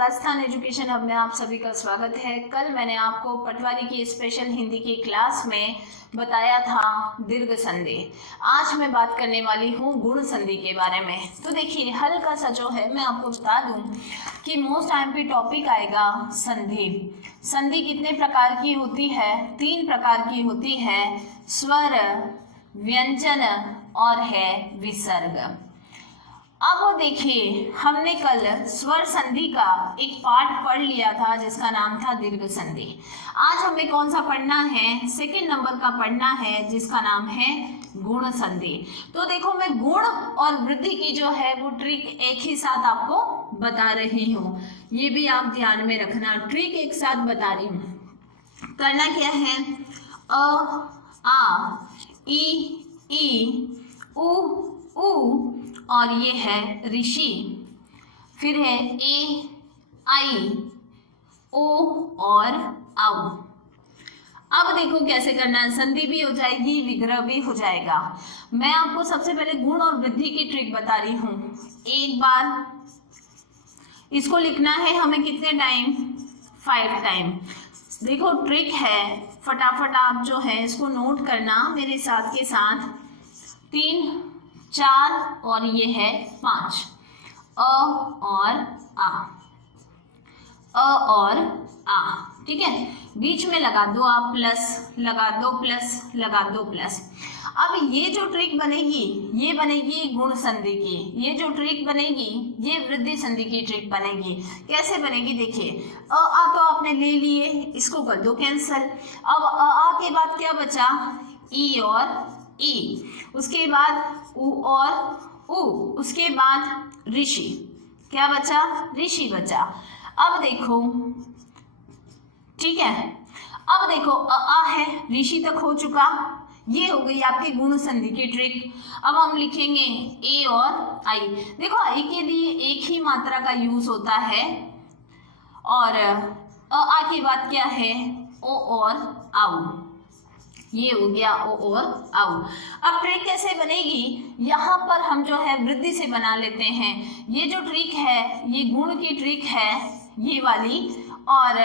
Rajasthan education hub में आप सभी का स्वागत है। कल मैंने आपको पटवारी की स्पेशल हिंदी की क्लास में बताया था दीर्घ संधि। आज मैं बात करने वाली हूँ गुण संधि के बारे में। तो देखिए, हल्का सा जो है मैं आपको बता दूं कि मोस्ट आईएमपी टॉपिक आएगा संधि। संधि कितने प्रकार की होती है? 3 प्रकार की होती है, स्वर, व्यंजन और है विसर्ग। अब देखिए, हमने कल स्वर संधि का एक पार्ट पढ़ लिया था जिसका नाम था दीर्घ संधि। आज हमें कौन सा पढ़ना है? सेकंड नंबर का पढ़ना है जिसका नाम है गुण संधि। तो देखो, मैं गुण और वृद्धि की जो है वो ट्रिक एक ही साथ आपको बता रही हूँ, ये भी आप ध्यान में रखना। ट्रिक एक साथ बता रही हूँ। करना क्या है? अ, आ, ई, उ और ये है ऋषि, फिर है ए, आई, ओ और औ। अब देखो कैसे करना है। संधि भी हो जाएगी, विग्रह भी हो जाएगा। मैं आपको सबसे पहले गुण और वृद्धि की ट्रिक बता रही हूँ। एक बार इसको लिखना है हमें कितने टाइम? 5 टाइम। देखो ट्रिक है, फटाफट आप जो है इसको नोट करना मेरे साथ के साथ। 3, 4 और ये है 5। अ और आ, अ और आ, ठीक है। बीच में लगा दो आप प्लस, लगा दो प्लस, लगा दो प्लस। अब ये जो ट्रिक बनेगी ये बनेगी गुण संधि की। ये जो ट्रिक बनेगी ये वृद्धि संधि की ट्रिक बनेगी। कैसे बनेगी? देखिए, अ आ तो आपने ले लिए, इसको कर दो कैंसल। अब अ आ के बाद क्या बचा? ई और ई, उसके बाद उ और उ, उसके बाद ऋषि। क्या बचा? ऋषि बचा। अब देखो, ठीक है, अब देखो आ है, ऋषि तक हो चुका। ये हो गई आपकी गुण संधि की ट्रिक। अब हम लिखेंगे ए और आई। देखो, आई के लिए एक ही मात्रा का यूज होता है और आ के बाद क्या है? ओ और आउ। ये हो गया ओ और आउ। अब ट्रिक कैसे बनेगी? यहाँ पर हम जो है वृद्धि से बना लेते हैं। ये जो ट्रिक है ये गुण की ट्रिक है, ये वाली, और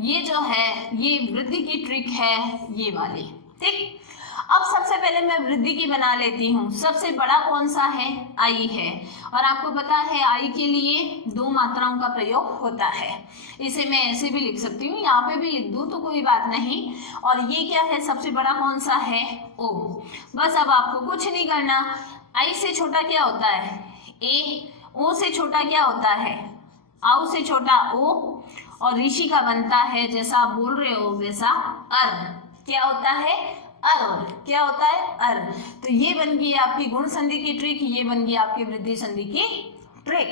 ये जो है ये वृद्धि की ट्रिक है, ये वाली। ठीक। अब सबसे पहले मैं वृद्धि की बना लेती हूँ। सबसे बड़ा कौन सा है? आई है, और आपको पता है आई के लिए 2 मात्राओं का प्रयोग होता है। इसे मैं ऐसे भी लिख सकती हूँ, यहाँ पे भी लिख दूँ तो कोई बात नहीं। और ये क्या है? सबसे बड़ा कौन सा है? ओ। बस अब आपको कुछ नहीं करना। आई से छोटा क्या होता है? ए। ओ से छोटा क्या होता है? आउ से छोटा ओ, और ऋषि का बनता है, जैसा आप बोल रहे हो वैसा, अर। क्या होता है? अर। क्या होता है? अर। तो ये बन गई आपकी गुण संधि की ट्रिक, ये बन गई आपकी वृद्धि संधि की ट्रिक।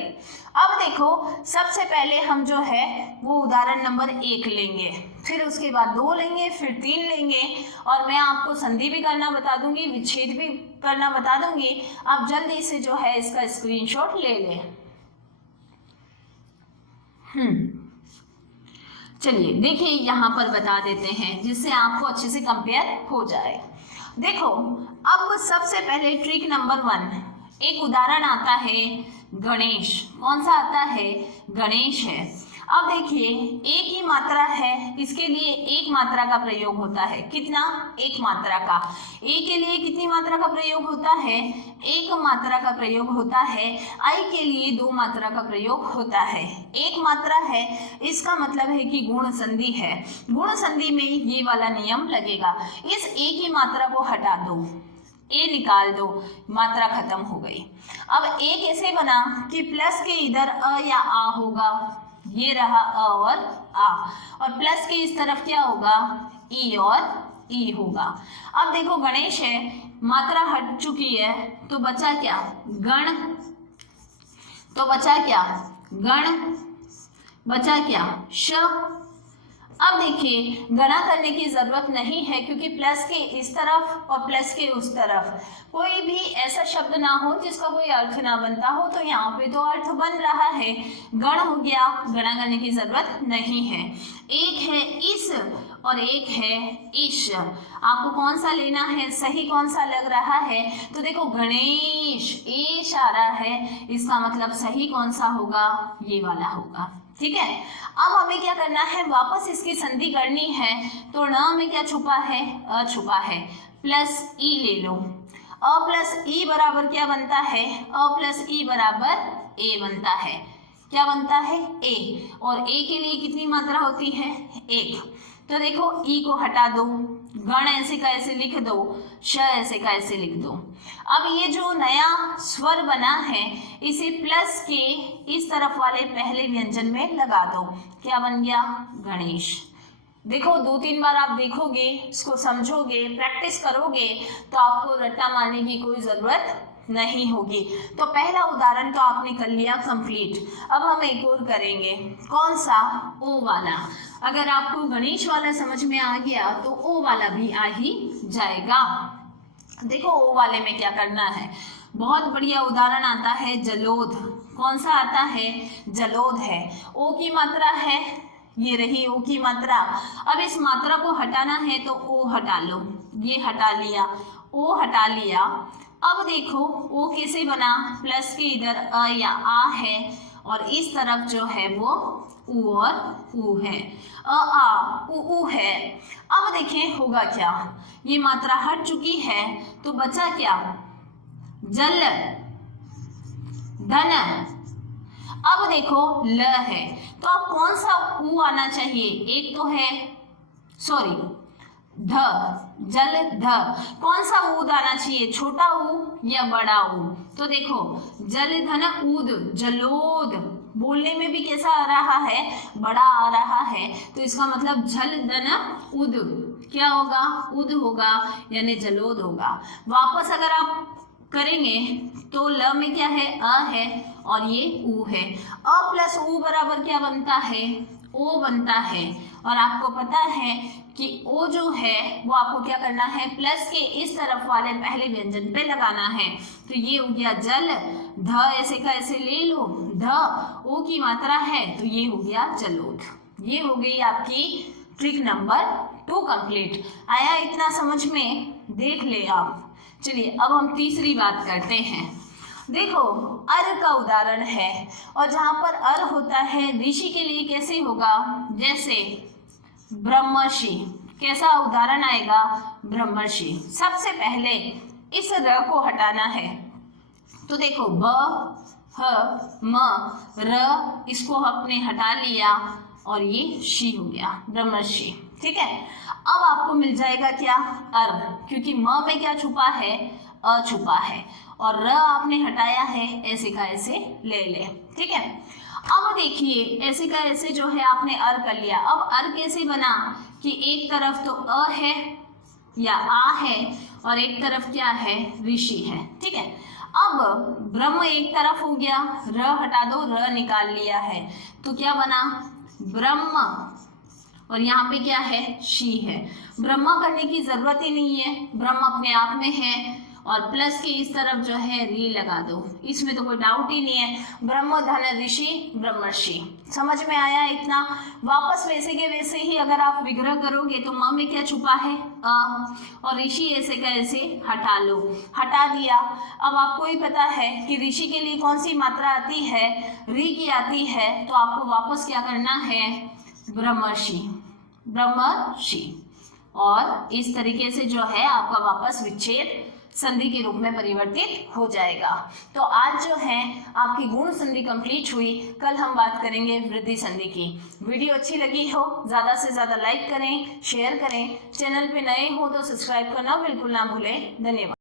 अब देखो, सबसे पहले हम जो है वो उदाहरण नंबर 1 लेंगे, फिर उसके बाद 2 लेंगे, फिर 3 लेंगे, और मैं आपको संधि भी करना बता दूंगी, विच्छेद भी करना बता दूंगी। आप जल्दी से जो है इसका स्क्रीनशॉट ले लें। चलिए देखिए, यहाँ पर बता देते हैं जिससे आपको अच्छे से कंपेयर हो जाए। देखो, अब सबसे पहले ट्रिक नंबर 1, एक उदाहरण आता है गणेश। कौन सा आता है? गणेश है। अब देखिए, एक ही मात्रा है, इसके लिए एक मात्रा का प्रयोग होता है। कितना? एक मात्रा का। ए के लिए कितनी मात्रा का प्रयोग होता है? एक मात्रा का प्रयोग होता है। आई के लिए 2 मात्रा का प्रयोग होता है। एक मात्रा है, इसका मतलब है कि गुण संधि है। गुण संधि में ये वाला नियम लगेगा। इस एक ही मात्रा को हटा दो, ए निकाल दो, मात्रा खत्म हो गई। अब ए कैसे बना कि प्लस के इधर अ या आ होगा, ये रहा अ और आ, और प्लस के इस तरफ क्या होगा? ई और ई होगा। अब देखो, गणेश है, मात्रा हट चुकी है, तो बचा क्या? गण। तो बचा क्या? गण। बचा क्या? श। अब देखिए, गणा करने की जरूरत नहीं है, क्योंकि प्लस के इस तरफ और प्लस के उस तरफ कोई भी ऐसा शब्द ना हो जिसका कोई अर्थ ना बनता हो, तो यहाँ पे तो अर्थ बन रहा है, गण हो गया, गणा करने की जरूरत नहीं है। एक है इस और एक है ईश। आपको कौन सा लेना है? सही कौन सा लग रहा है? तो देखो, गणेश ईश आ रहा है, इसका मतलब सही कौन सा होगा? ये वाला होगा। ठीक है। अब हमें क्या करना है, वापस इसकी संधि करनी है, तो ण में क्या छुपा है, अ छुपा है, प्लस ई ले लो। अ प्लस ई बराबर क्या बनता है, अ प्लस ई बराबर ए बनता है। क्या बनता है, ए। और ए के लिए कितनी मात्रा होती है, एक। तो देखो ई को हटा दो, गण ऐसे का ऐसे लिख दो, श ऐसे का ऐसे लिख दो। अब ये जो नया स्वर बना है इसे प्लस के इस तरफ वाले पहले व्यंजन में लगा दो। क्या बन गया, गणेश। देखो 2-3 बार आप देखोगे, इसको समझोगे, प्रैक्टिस करोगे तो आपको रट्टा मारने की कोई जरूरत नहीं होगी। तो पहला उदाहरण तो आपने कर लिया कंप्लीट। अब हम एक और करेंगे, कौन सा, ओ वाला। अगर आपको गणेश वाला समझ में आ गया तो ओ वाला भी आ ही जाएगा। देखो ओ वाले में क्या करना है, बहुत बढ़िया उदाहरण आता है जलोध। कौन सा आता है, जलोध है। ओ की मात्रा है, ये रही ओ की मात्रा। अब इस मात्रा को हटाना है तो ओ हटा लो, ये हटा लिया, ओ हटा लिया। अब देखो ओ कैसे बना, प्लस के इधर अ या आ है और इस तरफ जो है वो उ और ऊ है, अ आ उ है। अब देखें होगा क्या, ये मात्रा हट चुकी है तो बचा क्या, जल धन। अब देखो ल है तो अब कौन सा ऊ आना चाहिए, एक तो है, सॉरी ध, जल ध। कौन सा ऊद आना चाहिए, छोटा ऊ या बड़ा ऊ। तो देखो जल धन ऊद, जलोद। बोलने में भी कैसा आ रहा है, बड़ा आ रहा है, तो इसका मतलब जल धन उद क्या होगा, उद होगा, यानी जलोद होगा। वापस अगर आप करेंगे तो ल में क्या है, अ है और ये ऊ है। अ प्लस ऊ बराबर क्या बनता है, ओ बनता है। और आपको पता है कि ओ जो है वो आपको क्या करना है, प्लस के इस तरफ वाले पहले व्यंजन पे लगाना है। तो ये हो गया जल, ध ऐसे का ऐसे ले लो, ध ओ की मात्रा है तो ये हो गया जलोद। ये हो गई आपकी ट्रिक नंबर 2 कंप्लीट। आया इतना समझ में, देख ले आप। चलिए अब हम तीसरी बात करते हैं। देखो अर का उदाहरण है, और जहां पर अर होता है ऋषि के लिए कैसे होगा, जैसे ब्रह्मर्षि। कैसा उदाहरण आएगा, ब्रह्मर्षि। सबसे पहले इस र को हटाना है, तो देखो ब ह म र, इसको आपने हटा लिया और ये शी हो गया, ब्रह्मर्षि। ठीक है। अब आपको मिल जाएगा क्या, अर, क्योंकि म में क्या छुपा है, अ छुपा है, और र आपने हटाया है, ऐसे का ऐसे ले ले। ठीक है। अब देखिए ऐसे का ऐसे जो है आपने अर कर लिया। अब अर कैसे बना कि एक तरफ तो अ है या आ है और एक तरफ क्या है, ऋषि है। ठीक है। अब ब्रह्म एक तरफ हो गया, र हटा दो, र निकाल लिया है, तो क्या बना, ब्रह्म, और यहाँ पे क्या है, शी है। ब्रह्मा करने की जरूरत ही नहीं है, ब्रह्म अपने आप में है। और प्लस के इस तरफ जो है री लगा दो, इसमें तो कोई डाउट ही नहीं है। ब्रह्म धन ऋषि ब्रह्मर्षि। समझ में आया इतना। वापस वैसे के वैसे ही अगर आप विग्रह करोगे तो म में क्या छुपा है, अ, और ऋषि ऐसे का ऐसे हटा लो, हटा दिया। अब आपको ही पता है कि ऋषि के लिए कौन सी मात्रा आती है, री की आती है, तो आपको वापस क्या करना है, ब्रह्मर्षि, ब्रह्मर्षि। और इस तरीके से जो है आपका वापस विच्छेद संधि के रूप में परिवर्तित हो जाएगा। तो आज जो है आपकी गुण संधि कंप्लीट हुई। कल हम बात करेंगे वृद्धि संधि की। वीडियो अच्छी लगी हो ज़्यादा से ज़्यादा लाइक करें, शेयर करें। चैनल पे नए हो तो सब्सक्राइब करना बिल्कुल ना भूलें। धन्यवाद।